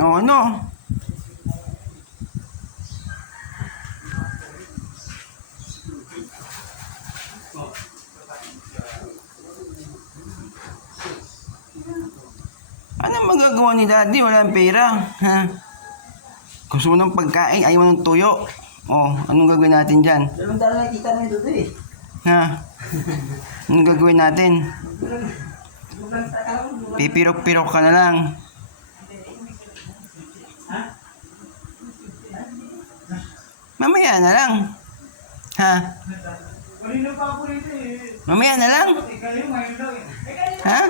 O ano? Ano magagawa ni daddy? Walang pera. Ha? Gusto mo ng pagkain, ayaw mo ng tuyo. O, anong gagawin natin dyan? Dalawang dala na kita na ito eh. Ha? Anong gagawin natin? Pipirok-pirok ka na lang. Mamaya na lang. Ha? Mamaya na lang. Ha?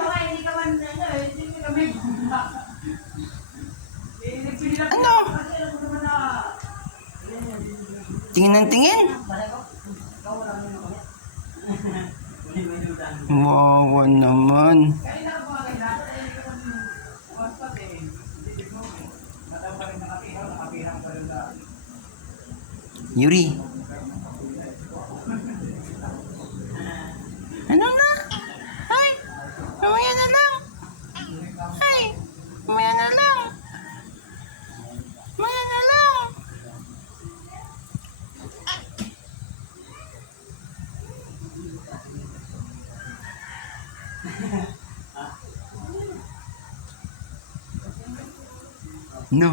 Ano? Tingin ng tingin? Wow, naman. Yuri. Ano na? Ay, mamaya na lang. Ay, mamaya na lang. Mamaya na lang. No.